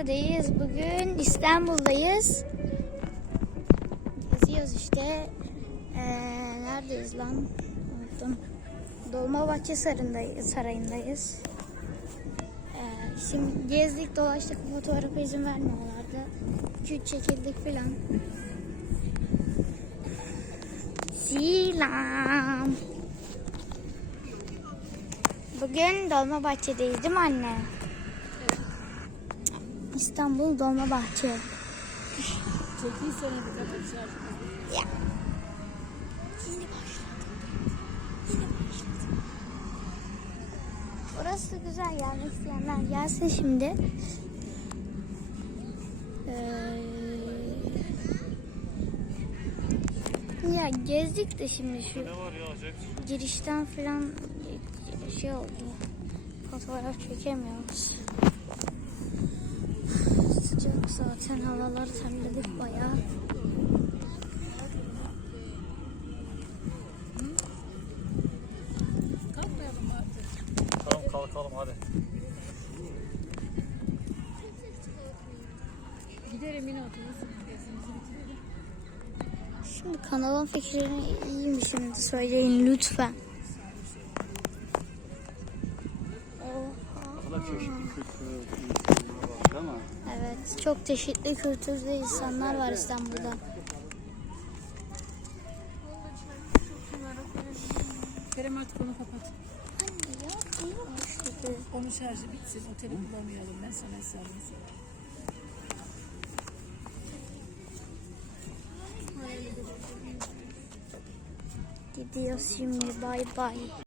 Neredeyiz? Bugün İstanbul'dayız. Geziyoruz işte. Ee, neredeyiz lan? Unuttum. Dolmabahçe Sarayı'ndayız. Ee, şimdi gezdik dolaştık fotoğrafa izin vermiyorlardı. 2-3 çekildik filan. Selam. Bugün Dolmabahçe'deyiz değil mi anne? İstanbul Dolmabahçe. Çekilsene bir kadar şarkı. Ya. Yeni başladı. Yeni başladı. Burası güzel gelmek isteyenler gelsin şimdi. Ee, ya gezdik de şimdi şu Ne var ya Jack? girişten falan şey oldu. Fotoğraf çekemiyoruz. Zaten havalar terledik bayağı. Tamam kalkalım hadi. Giderim yine otobüs gezimizi bitirelim. Şimdi kanalın fikrini iyi mi şimdi söyleyin lütfen. Oha. çeşitli kültür insanlar var? Evet çok çeşitli kültürde insanlar var İstanbul'da. Kerem artık onu kapat. Onun şarjı bitsin. Oteli bulamayalım. Ben sana hesabını sorayım. Gidiyoruz şimdi bay bay.